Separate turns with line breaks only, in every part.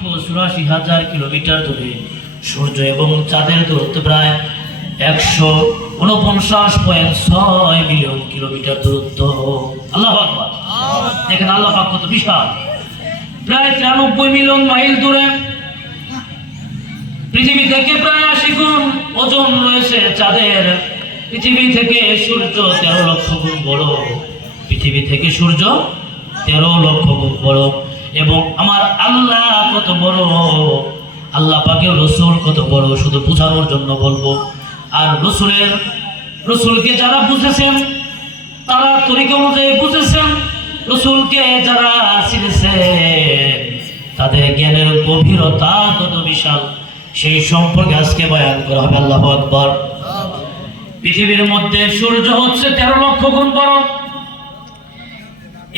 লক্ষ চুরাশি হাজার কিলোমিটার দূরে সূর্য এবং চাঁদের দূরত্ব প্রায় একশো উনপঞ্চাশ পয়েন্ট ছয় মিলিয়ন কিলোমিটার দূরত্ব। আল্লাহ দেখেন আল্লাহ কত বিশাল। প্রায় তিরানব্বই মিলিয়ন মাইল দূরে। পৃথিবী থেকে প্রায় আশি গুণ ওজন রয়েছে চাঁদের। পৃথিবী থেকে সূর্য তেরো লক্ষ গুণ বড়। পৃথিবী থেকে সূর্য তেরো লক্ষ গুণ বড়। এবং আমার আল্লাহ কত বড়। আল্লাহ পাকের রসুল কত বড়, শুধু বোঝানোর জন্য বলব। আর রসুলের, রসুলকে যারা বুঝেছেন, তারা তরিকা অনুযায়ী বুঝেছেন, রসুলকে যারা চিনেছেন, তাদের জ্ঞানের গভীরতা কত বিশাল। সেই সম্পর্কে আজকে বয়ান করা হবে, আল্লাহ আকবর। পৃথিবীর মধ্যে সূর্য হচ্ছে তেরো লক্ষ গুণ বড়।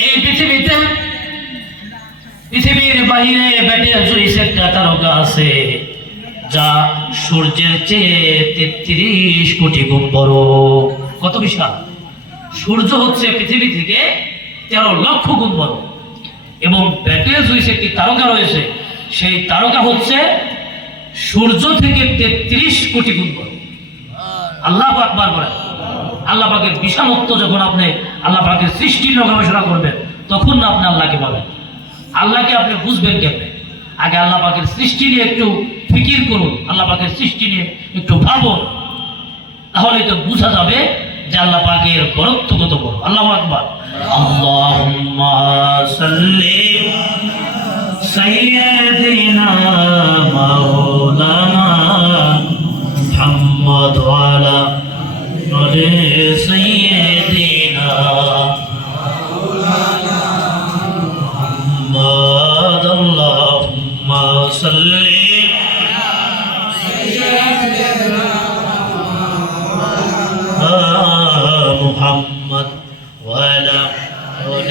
এই পৃথিবীতে পৃথিবীর বাইরে ব্যাটে জুইস একটা তারকা আছে, যা সূর্যের চেয়ে তেত্রিশ কোটি গুণ বড়। কত বিশাল? সূর্য হচ্ছে পৃথিবী থেকে তেরো লক্ষ গুণ বড়। এবং ব্যাটে জুইস একটি তারকা রয়েছে? সেই তারকা হচ্ছে সূর্য থেকে তেত্রিশ কোটি গুণ বড়। আল্লাহ আকবার বলেন। আল্লাহ পাকের বিশালত্ব যখন আপনি আল্লাহ পাকের সৃষ্টি নিয়ে গবেষণা করবেন, তখন না আপনি আল্লাহকে পাবেন। আল্লাহকে আপনি বুঝবেন কেমনে? আগে আল্লাহ পাকের সৃষ্টি নিয়ে একটু ফিকির করুন, আল্লাহ পাকের সৃষ্টি নিয়ে একটু ভাবুন। তাহলে তো বোঝা যাবে যে আল্লাহ পাকের বরত্ব কত বড়। আল্লাহ আকবার। আল্লাহুম্মা সাল্লি সাইয়্যিদিনা মাওলানা صل على محمد وعلى آل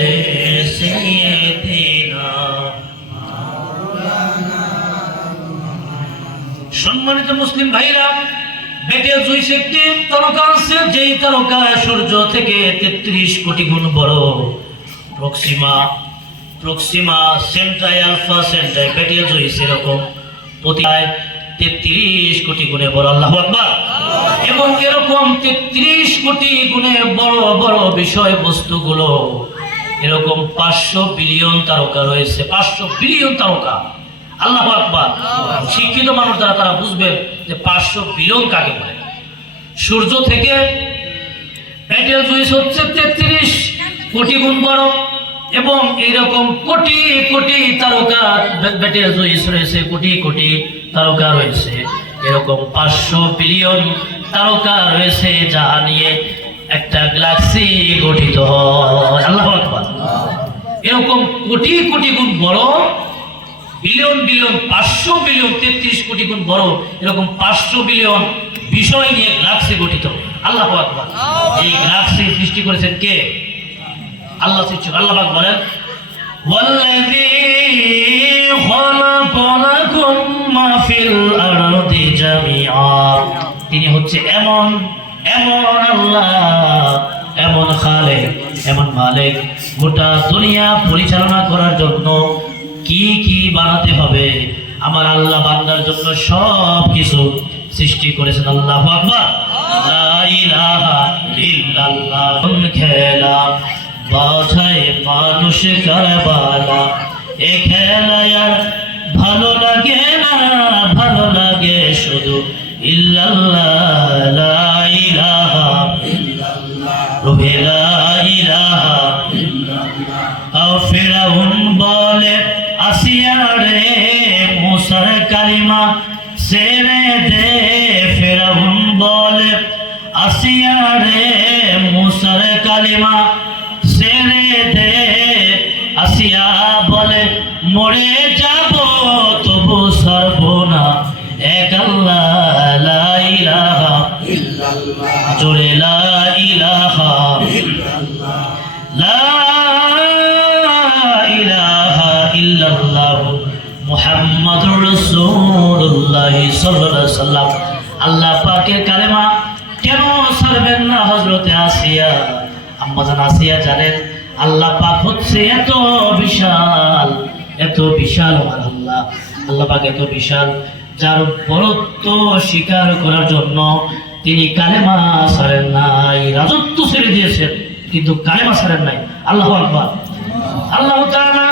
سيدنا সম্মানিত মুসলিম ভাইরা বেটে জুইস একটি তারকা আছে যেই তারকা সূর্য থেকে তেত্রিশ কোটি গুণ বড় Proxima Proxima Centauri Alpha Centauri Betelgeuse এরকম প্রতি তেত্রিশ কোটি গুণে বড়, আল্লাহ এবং এরকম তেত্রিশ কোটি গুণে বড় বড় বিষয় বস্তুগুলো এরকম পাঁচশো বিলিয়ন তারকা রয়েছে, পাঁচশো বিলিয়ন তারকা। আল্লাহ আকবার। শিক্ষিত মানুষ দ্বারা তারা বুঝবেন যে পাঁচশো বিলিয়ন কাকে বলে। সূর্য থেকে প্যাটেল জুইস হচ্ছে তেত্রিশ কোটি গুণ বড় এবং এইরকম কোটি কোটি তারকা ব্যাটেল জুইস রয়েছে কোটি কোটি তারকা রয়েছে। এরকম পাঁচশো বিলিয়ন তারকা রয়েছে যা নিয়ে একটা গ্যালাক্সি গঠিত হয়। আল্লাহ এরকম কোটি কোটি গুণ বড় বিলিয়ন বিলিয়ন পাঁচশো বিলিয়ন তেত্রিশ কোটি গুণ বড়, এরকম পাঁচশো বিলিয়ন বিষয় নিয়ে গ্লাক্সি গঠিত। আল্লাহ এই গ্লাক্সি সৃষ্টি করেছেন কে? আল্লাহ সৃষ্টি আল্লাহ বলেন তিনি হচ্ছে এমন এমন এমন খালেক, এমন মালিক। গোটা দুনিয়া পরিচালনা করার জন্য কি কি বানাতে হবে? আমার আল্লাহ বান্দার জন্য সব কিছু সৃষ্টি করেছেন, আল্লাহ বাবা খেলা? বাছাই মানুষ কারবালা। এ খেলায় আর ভালো লাগে না, ভালো লাগে শুধু ফেরাউন বলে রে কালিমা দে। বলে, আসিয়া রে মুসার কালিমা সেরে দে, আসিয়া বলে, মরে যাব তবু সর্ব না এক আল্লাহ ইলাহা জোরে, লা ইলাহা আল্লাহ পাকের কালেমা কেন ছাড়বেন না হযরতে আসিয়া? আসিয়া জানেন, আল্লাহ পাক হচ্ছে এত বিশাল এত বিশাল আমার আল্লাহ। আল্লাহ পাক এত বিশাল, যার বরত্ব স্বীকার করার জন্য তিনি কালেমা সারেন নাই, রাজত্ব ছেড়ে দিয়েছেন, কিন্তু কালেমা সারেন নাই। আল্লাহ আকবার। আল্লাহ তাআলা